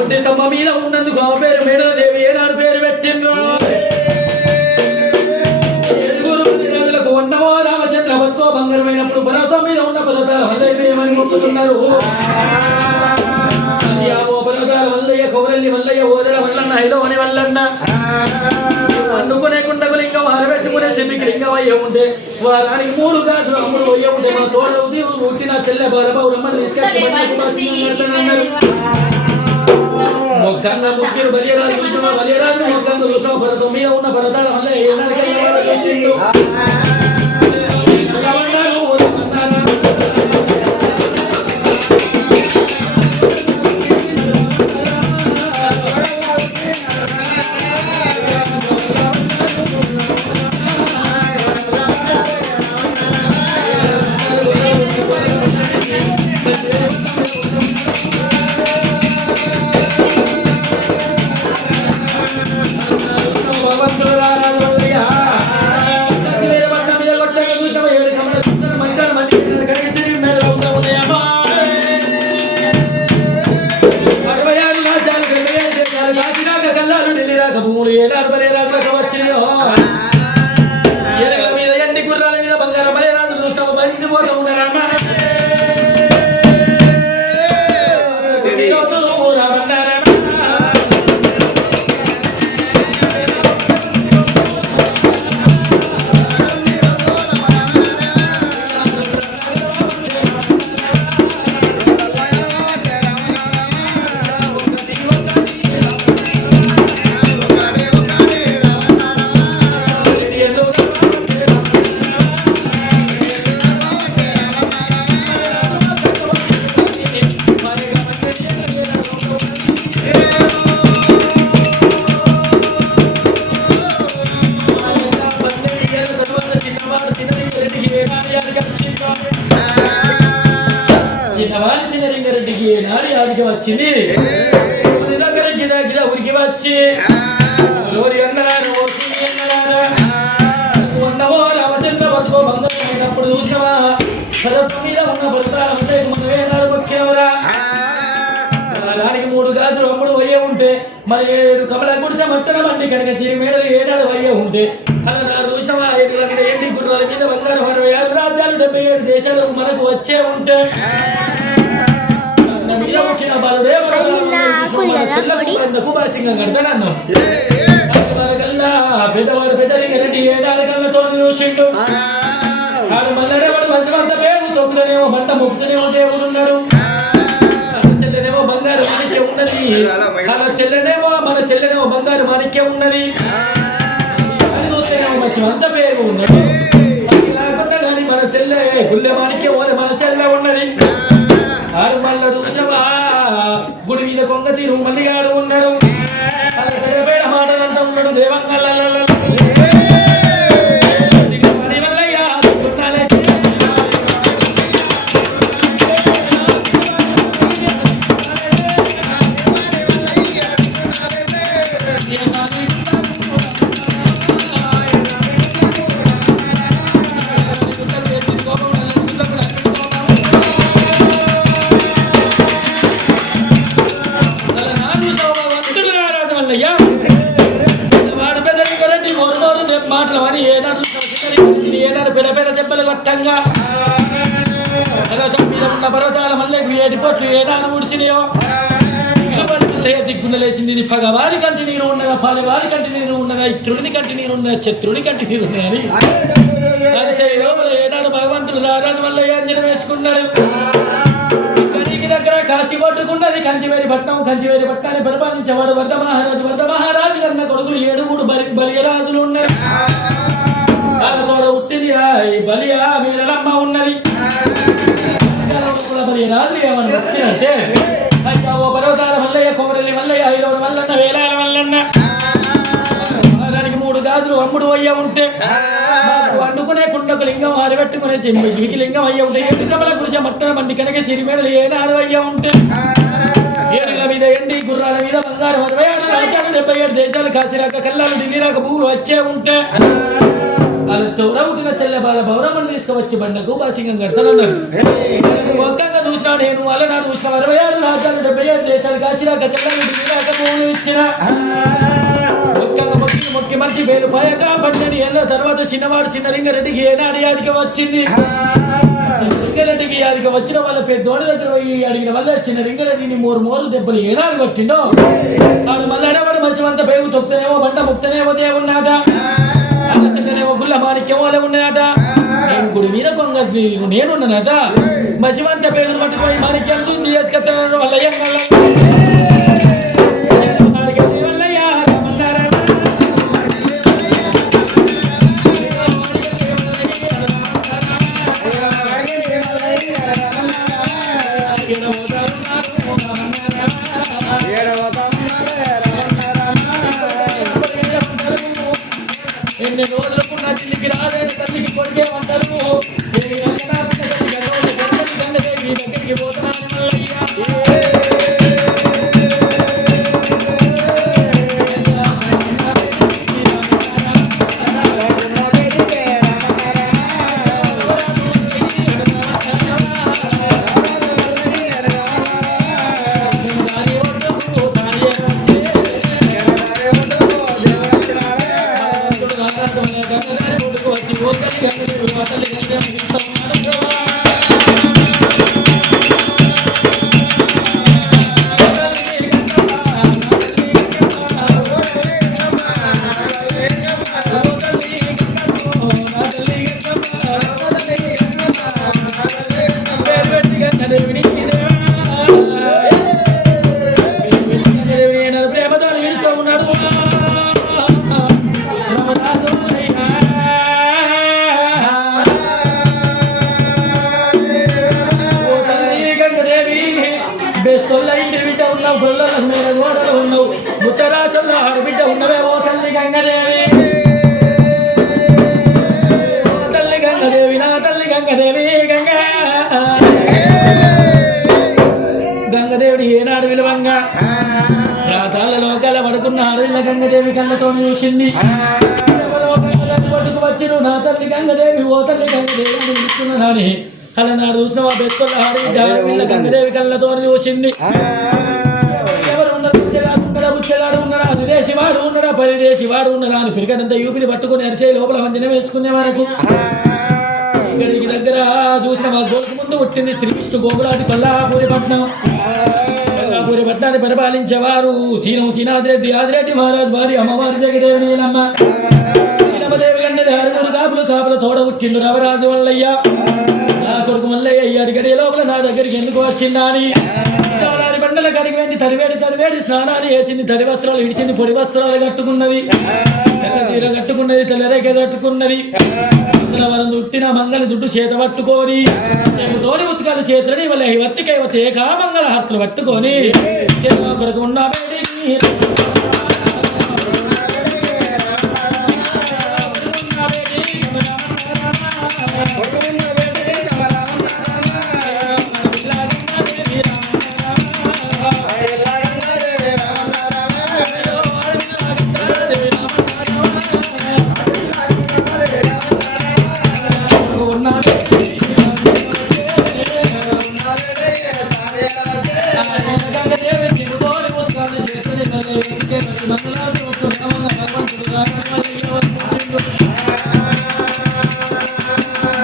ఒంటి స్తంభం మీద ఉన్నందుకు ఆ పేరు మేడల దేవి ఏనాడు పేరు పెట్టిండ్రు రాజులకు ఉన్నమో రామచంద్ర బతుకో బంగారమైనప్పుడు పర్వతం మీద ఉన్న పర్వతాల వల్లయ్యమని మొక్కుతున్నారు పర్వతాల వల్లయ్య కౌరల్లి వల్లయ్య ఓదర వల్లన్న ఐదోని వల్లన్న అనుకునే కుండకు లింగం ఆరబెట్టుకునే సెమికి లింగం అయ్యే ఉంటే వారానికి 3 గాజులు అమ్ముడు అయ్యే ఉంటే మన తోడవుతీ పుట్టిన చెల్లె బాలబావురమ్మని తీసుకొచ్చి మొత్తంగా ముగ్గురు బలియరాజు చూసిన బలియరాజు మొత్తంగా చూసిన పర్వతం మీద ఉన్న పర్వతాల వల్ల భూములు ఏడాది బలే రాజులకు వచ్చినాయో ఎరగల మీద ఎండి గుర్రాల మీద బంగారం బలే రాజు చూస్తాము బలిసిపోతూ ఉన్నారమ్మా చిన్నవారిసినరింగారెడ్డికి ఏనాడు యాదికి వచ్చింది దగ్గర గిద గిద ఉరికి వచ్చి అన్నవో రామచంద్ర బతుకో బంగారు చూసావా పదవి మీద ఉన్న భర్త మనం ఏనాడు మొక్కినవరా దానికి 3 గాజులు అమ్ముడు అయ్యే ఉంటే మరి 7 కమల గుడిసె మట్టన మంది కనుక సిరి మేడలు ఏనాడు అయ్యే ఉంటే అలా నా చూసావా ఎటుల మీద ఎండి గుర్రాల మీద బంగారు 66 రాజ్యాలు 77 దేశాలు మనకు వచ్చే ఉంటే కుబాసింగం కడతానన్నాం పెద్దవాడు పెద్దరింగారెడ్డి ఏడాది కళ్ళతో చూసిండు ఆడు మల్లడేవాడు వసవంత పేరు తొక్కులనేమో బంట మొక్కుతూనేమో దేవుడు ఉన్నాడు చెల్లెనేమో బంగారు మాణిక్యం ఉన్నది మన చెల్లెనేమో బంగారు మాణిక్యం ఉన్నది అని చూస్తేనేమో వసవంత పేరు ఉన్నాడు కాకుండా కానీ మన చెల్లె గుళ్ళె మాణిక్యం ఓదే మన చెల్లె ఉన్నది ఆడు మళ్ళీ చూసవా గుడి మీద కొంగ తీరు మల్లిగాడు ఉన్నాడు పేడ మాటలంతా ఉన్నాడు దేవంగా పర్వతాల మల్లెకు ఏటి పొట్లు ఏడాను ముడిసినాయో దిగ్గుండలేసింది పగవారి కంటి నీరు ఉన్నదా పాలవారి కంటి నీరు ఉన్నదా ఇత్రుడిని కంటి నీరు ఉన్నదా శత్రుని కంటి నీరు ఉన్నాయని ఏడాడు భగవంతుడు రారాజు వల్ల అంజనం వేసుకున్నాడు కనికి దగ్గర కాశీ పట్టుకున్నది కంచివేరి పట్టాన్ని పరిపాలించేవాడు వరద మహారాజు కన్నా కొడుకులు 7 బలియరాజులు ఉన్నారు తోడ ఉట్టిది బలియా వీరలమ్మ ఉన్నది రాజులు ఏమని వచ్చినట్టే ఓ పర్వతాల మల్లయ్య కొమరలి మల్లయ్య 5 మల్లన్న వేలాల మల్లన్న దానికి 3 గాజులు అమ్ముడు అయ్యా ఉంటే వండుకునే కుండకు లింగం ఆరబెట్టుకునే చెంబికి లింగం అయ్యా ఉంటే 7 కమల కురిసే మట్టన మండి కనుక సిరిమేడలు ఏనాడు అయ్యా ఉంటే 7 మీద ఎండి గుర్రాల మీద బంగారు 66 రాజ్యాలు 77 దేశాలు కాశీరాక కల్లాలు ఢిల్లీరాక భూములు వచ్చే ఉంటే వాళ్ళ తోడ పుట్టిన చెల్లె బాల బౌరమ్మని తీసుకువచ్చి బండకు బాసింగం కడతానన్నారు. ఒక్కగా చూసినా నేను అలనాడు చూసిన 66 రాజ్యాలు 77 దేశాలు కాసిరాక తెల్లాక భూములు ఇచ్చిన ఒక్కగా మొక్కి మనిషి పేరు పోయాక పన్నెండు ఏళ్ళ తర్వాత చిన్నవాడు చిన్నలింగారెడ్డికి ఏనాడు యాదికి వచ్చింది. లింగారెడ్డికి యాదికి వచ్చిన వాళ్ళ పెద్దోడి దగ్గర అడిగిన వల్ల చిన్న లింగారెడ్డిని మోరు దెబ్బలు ఏనాడు కొట్టిండో వాడు మళ్ళీ అడవాడు మనిషివంత పేగు తొక్కుతనేమో బంట ముక్తనేమో దేవున్నాట చిన్ననేమో గుళ్ళ మాణిక్యమోలే ఉన్నాయట. నేను గుడి మీద కొంగ నేనున్నానట. మసివంత పేగులు పట్టుకొని మాణిక్యాలు శుద్ధి చేసుకొస్తాను వల్లయ్య ఎన్ని రోజులకు నా చిల్లికి రాదే తల్లికి కొడుకే ఉంటారు. దగ్గరికి పోతున్నాను ముత్తరాచల్లో ఆడబిడ్డ ఉన్నవే ఓ తల్లి గంగదేవి. ఓ తల్లి గంగదేవి నా తల్లి గంగదేవి గంగదేవుడి ఏనాడు విలువంగా రాతాల లోకాల పడుకున్నాడు. ఇలా గంగదేవి కళ్ళతో చూసింది. పట్టుకు వచ్చిన నా తల్లి గంగదేవి ఓ తల్లి గంగదేవి అని పిలుస్తున్నానని అలనాడు చూసిన మా బెత్తల ఆడబిడ్డ వీళ్ళ గంగదేవి కళ్ళతో చూసింది. బుచ్చగాడు ఉన్నాడా విదేశీ వాడు ఉన్నాడా పరిదేశీ వాడు ఉన్నాడా అని పిరికడంతా యూపిని పట్టుకుని అరిసే లోపల మందినే వేసుకునే వరకు ఇక్కడికి దగ్గర చూసిన మా గోలకు ముందు పుట్టింది శ్రీకృష్ణ గోగులాంటి కొల్లాపూరి పట్నం. కొల్లాపూరి పట్నాన్ని పరిపాలించేవారు శ్రీనాథరెడ్డి ఆదిరెడ్డి మహారాజు వారి అమ్మవారి జగదేవి నీలమ్మ. నీలమ్మదేవి గండది 6 కాపుల తోడ పుట్టిండు రవరాజు వల్లయ్య. నా కొడుకు మల్లయ్య అడిగడి లోపల నా దగ్గరికి ఎందుకు వచ్చిందా అని బండల కడిగి వెండి తడివేడి స్నానాలు వేసింది. తడి వస్త్రాలు ఇడిచింది. పొడి వస్త్రాలు కట్టుకున్నవి. తెల్ల చీర కట్టుకున్నది. తెల్లరేఖ కట్టుకున్నది. మంగళవరం దుట్టిన మంగళి దుడ్డు చేత పట్టుకొని తోడి ఉత్కాల చేతులని వాళ్ళ వత్తికేక మంగళ హర్తలు పట్టుకొని కొడుకు ఉన్న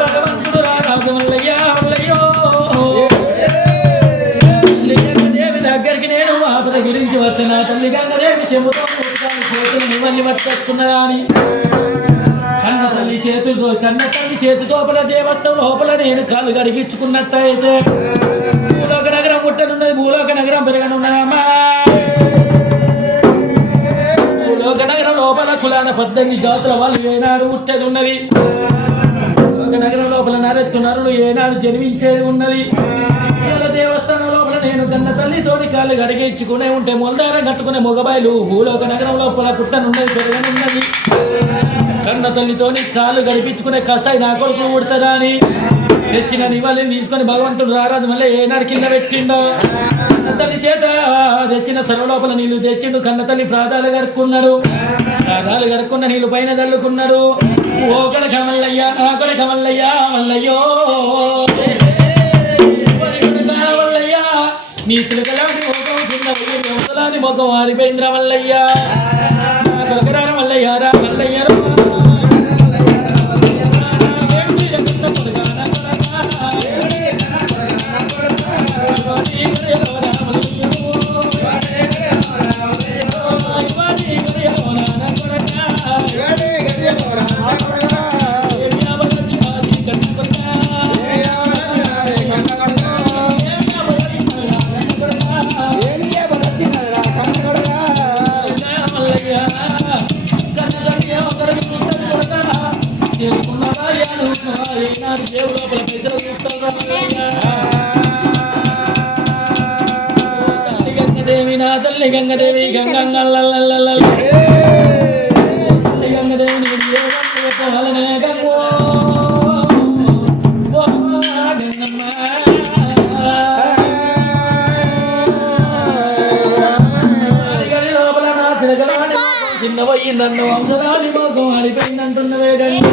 భగవంతుడు రామల్లయ్య దేవి దగ్గరికి నేను ఆపద గురించి వస్తే నా తల్లి గంగదేవి చెబుతో మిమ్మల్ని పట్టుకొస్తున్నదా అని కన్న తల్లి చేతితోపల దేవస్థం లోపల నేను కాళ్ళు గడిగించుకున్నట్టయితే భూలోక నగరం పుట్టనున్నది. భూలోక నగరం పెరగనున్నదమ్మా. భూలోక నగరం లోపల కులాల 18 జాతుల వాళ్ళు ఏనాడు పుట్టేది ఉన్నది. భూలోక నగరం లోపల నరెత్తు నరులు ఏనాడు జన్మించేది ఉన్నది. దేవస్థానం లోపల నేను కన్న తల్లితోటి కాళ్ళు గడిగించుకునే ఉంటే మొలదారం కట్టుకునే మొగబాయిలు భూలోక నగరం లోపల పుట్టనున్నది పెరగనున్నది. కన్న తల్లితోని కాళ్ళు గడిపించుకునే కసాయి నా కొడుకు పుడతారా అని తెచ్చిన నివాళిని తీసుకొని భగవంతుడు రారాజు మళ్ళీ ఏనాడు కింద పెట్టిండో. కన్న తల్లి చేత తెచ్చిన సర్వ లోపల నీళ్లు తెచ్చిండు. కన్న తల్లి ప్రాధాలు కరుక్కున్నాడు. రాళ్ళు కడుక్కున్న నీళ్ళు పైన చల్లుకున్నాడు. ఓ కడక మల్లయ్య నా కడక మల్లయ్య మల్లయ్యో మల్లయ్య నీ సిలకలాంటి ముఖం చిన్న ముసలాని ముఖం ఆరిపోయింద్ర మల్లయ్య కొరకరార మల్లయ్య రా మల్లయ్య గంగదేవి నా తల్లి గంగదేవి గంగంగల్లల్లల్ల గంగదేవిని చెప్పాలనే గంగో లోపల నా సిరగలాడి చిన్న పోయిందన్ను వంశరాని మోకం ఆడిపోయిందంటున్నవే గంగ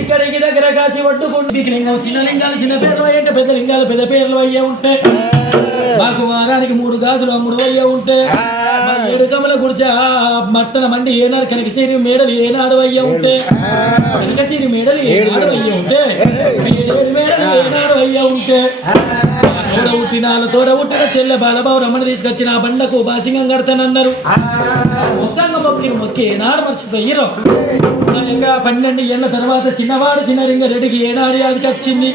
ఇక్కడికి దగ్గర కాసి పట్టుకుంటూ లింగం చిన్న లింగాలు చిన్న పేర్లు అయ్యంటే పెద్ద లింగాలు పెద్ద పేర్లు అయ్యే ఉంటే మాకు వారానికి 3 గాజులు 3 అయ్యే ఉంటే 7 కమల గుడిచా మట్టన మండి ఏనాడు కనకసిరి మేడలు ఏనాడు అయ్యే ఉంటే కనకసిరి మేడలు ఏనాడు అయ్యే ఉంటే 7 మేడలు ఏనాడు అయ్యే ఉంటే తోడ ఉట్టిన చెల్లె బాలబాబు రమ్మని తీసుకొచ్చిన ఆ బండకు బాసింగం కడతానన్నారు. మొత్తంగా మొక్కి ఏనాడు మర్చిపోయిరో. ఇంకా 12 ఏళ్ళ తర్వాత చిన్నవాడు చిన్నలింగారెడ్డికి ఏనాడు యాదికి వచ్చింది.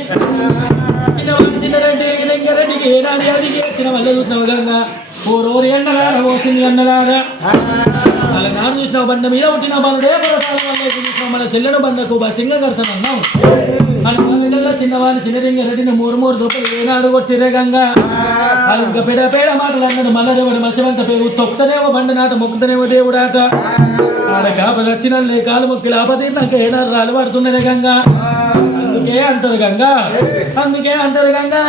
చిన్నవాడు చిన్నలింగారెడ్డికి ఏనాడు యాదికి వచ్చిన వల్ల చూసిన విధంగా 4 ఎండలాడ పోసింది అన్నలాగా వాళ్ళ నాడు చూసిన బండ మీద పుట్టిన బండే చూసిన మన చెల్లెను బండకు బాసింగం కడతానన్నాం. మన చిన్నవాడిని చిన్నలింగారెడ్డిని 3 దొప్పలు ఏనాడు కొట్టిరే గంగా వాళ్ళు ఇంకా పేడ మాటలు అన్నాడు. మల్లదేవుడు మత్స్యవంత పేరు తొక్కనేమో బండ నాట మొక్కుతనేమో దేవుడాట ఆడ కాపదచ్చిన కాలు మొక్కి ఆపదీనాక ఏనాడు రాలు పడుతున్నదే గంగా అందుకే అంటారు గంగా